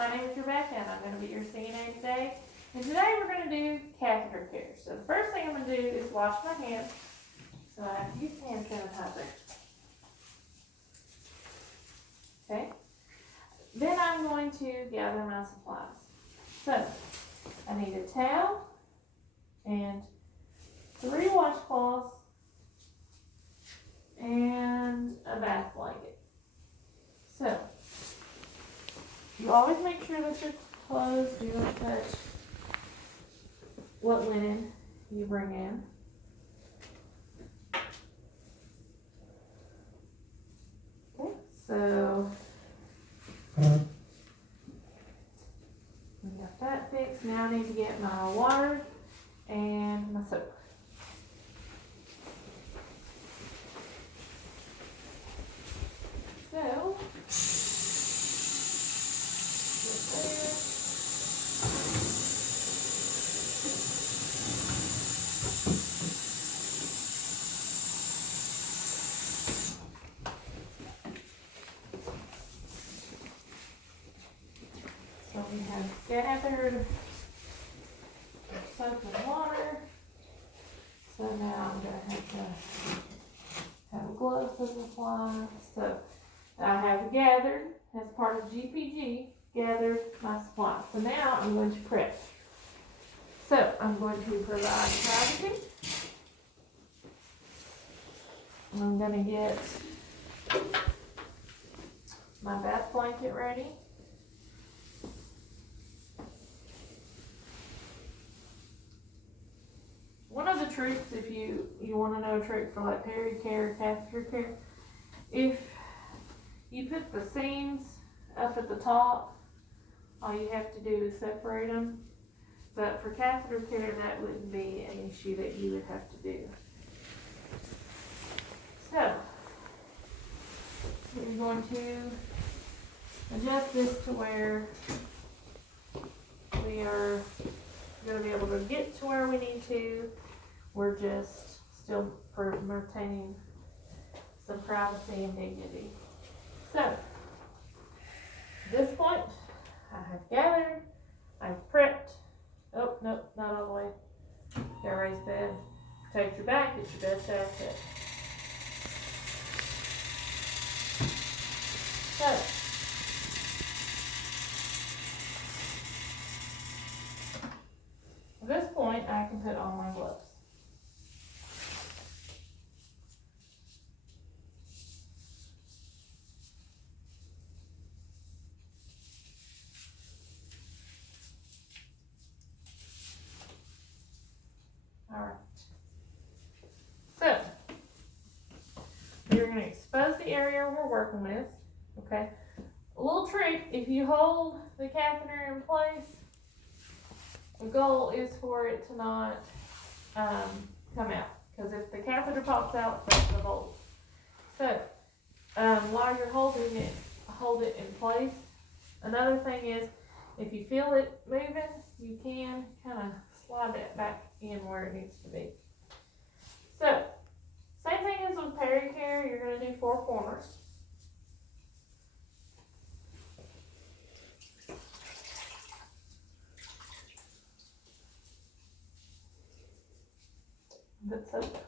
my name is Rebecca and I'm going to be your CNA today. And today we're going to do catheter care. So the first thing I'm going to do is wash my hands. So I have to use hand sanitizer. Okay. Then I'm going to gather my supplies. So I need a towel and 3 washcloths and a bath blanket. So you always make sure that your clothes do not touch what linen you bring in. Okay, so we got that fixed. Now I need to get my water and my soap. So So we have gathered our soap and water. So now I'm going to have gloves to apply. So I have gathered, as part of GPG, gathered my supplies. So now I'm going to prep. So I'm going to provide privacy. I'm going to get my bath blanket ready. One of the tricks, if you want to know a trick for like peri-care, catheter care, if you put the seams up at the top, all you have to do is separate them. But for catheter care, that wouldn't be an issue that you would have to do. So we're going to adjust this to where we are going to be able to get to where we need to. We're just still maintaining some privacy and dignity. So, at this point, I have gathered, I've prepped. Oh, nope, not all the way. Got a raised bed. Protect your back, it's your best asset. So, at this point, I can put on my gloves. Alright. So, we're going to expose the area we're working with. Okay. A little trick, if you hold the catheter in place, the goal is for it to not come out. Because if the catheter pops out, that's the bolt. So, while you're holding it, hold it in place. Another thing is, if you feel it moving, you can kind of slide it back in where it needs to be. So, same thing as with peri-care, you're going to do 4 corners. Good soap.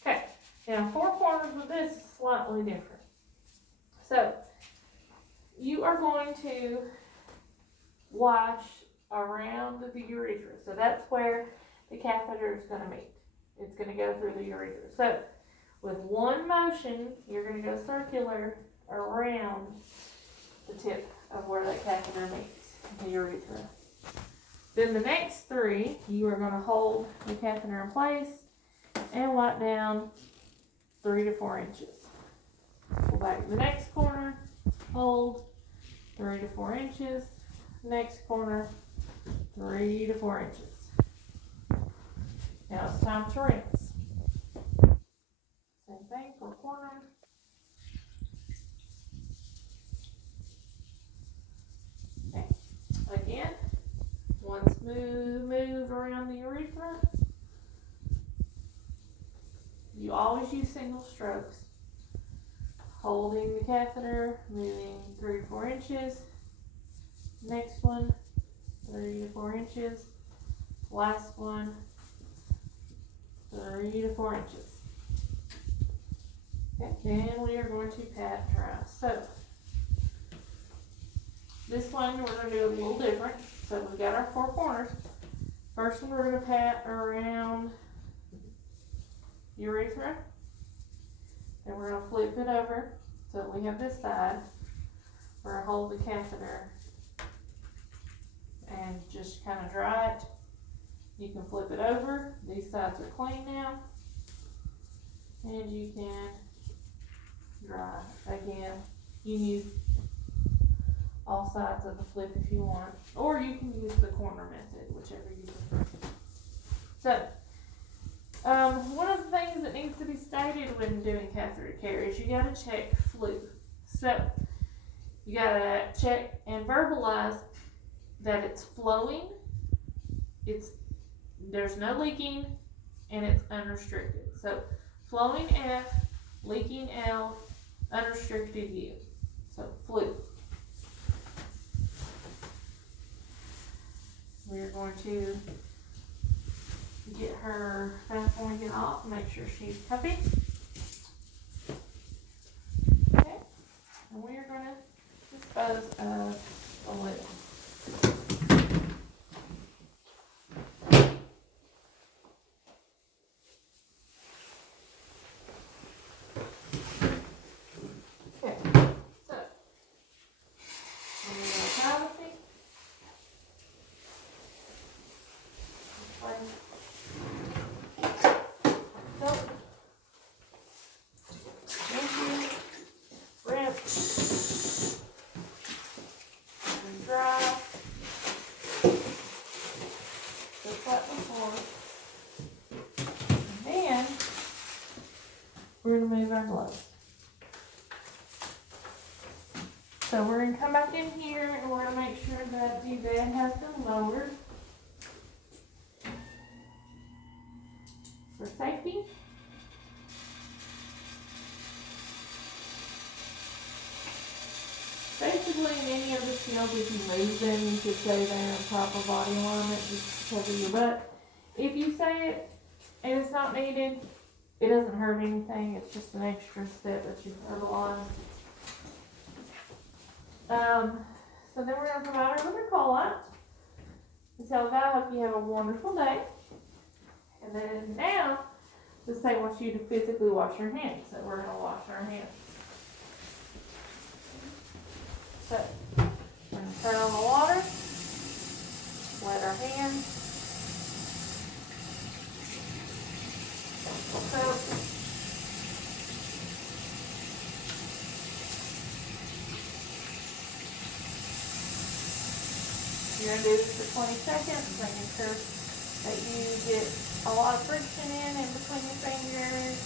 Okay, now 4 corners with this is slightly different. So, you are going to wash around the urethra. So that's where the catheter is going to meet. It's going to go through the urethra. So, with one motion, you're going to go circular around the tip of where that catheter meets the urethra. Then the next 3, you are going to hold the catheter in place and wipe down 3 to 4 inches. Go back to the next corner, hold 3 to 4 inches. Next corner, 3 to 4 inches. Now it's time to rinse. Same thing for corner. Okay. Again, one smooth move around the urethra. You always use single strokes. Holding the catheter, moving 3 to 4 inches. Next one, 3 to 4 inches. Last one, 3 to 4 inches. Okay, then we are going to pat dry. So, this one we're going to do a little different. So we've got our 4 corners. First one we're going to pat around urethra. Then we're going to flip it over. So we have this side. We're going to hold the catheter and just kind of dry it. You can flip it over. These sides are clean now. And you can dry. Again, you can use all sides of the flip if you want, or you can use the corner method, whichever you prefer. So, one of the things that needs to be stated when doing catheter care is you got to check fluid. So, you got to check and verbalize that it's flowing, there's no leaking, and it's unrestricted. So, flowing F, leaking L, unrestricted U. So, fluid. We're going to get her fast blanket off and make sure she's comfy. Okay, and we are going to dispose of the lid. Okay, so I'm going to privacy. Dry, just like before. And then we're going to move our gloves. So we're going to come back in here and we're going to make sure that the bed has been lowered for safety. Basically, in any of the shields, if you move them, you should say they're in proper body alignment just to cover your butt. If you say it and it's not needed, it doesn't hurt anything. It's just an extra step that you verbalize. So then we're going to provide our liver call light. And tell God, I hope you have a wonderful day. And then now, the state wants you to physically wash your hands. So we're going to wash our hands. So, we're going to turn on the water, wet our hands. So, you're going to do this for 20 seconds, making sure that you get a lot of friction in between your fingers,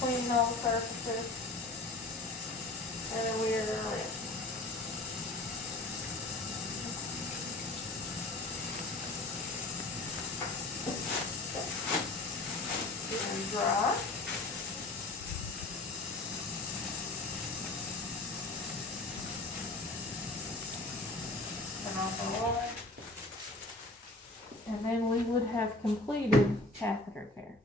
cleaning all the surfaces, and then we are going to rinse. Dry. Turn off the water. And then we would have completed catheter care.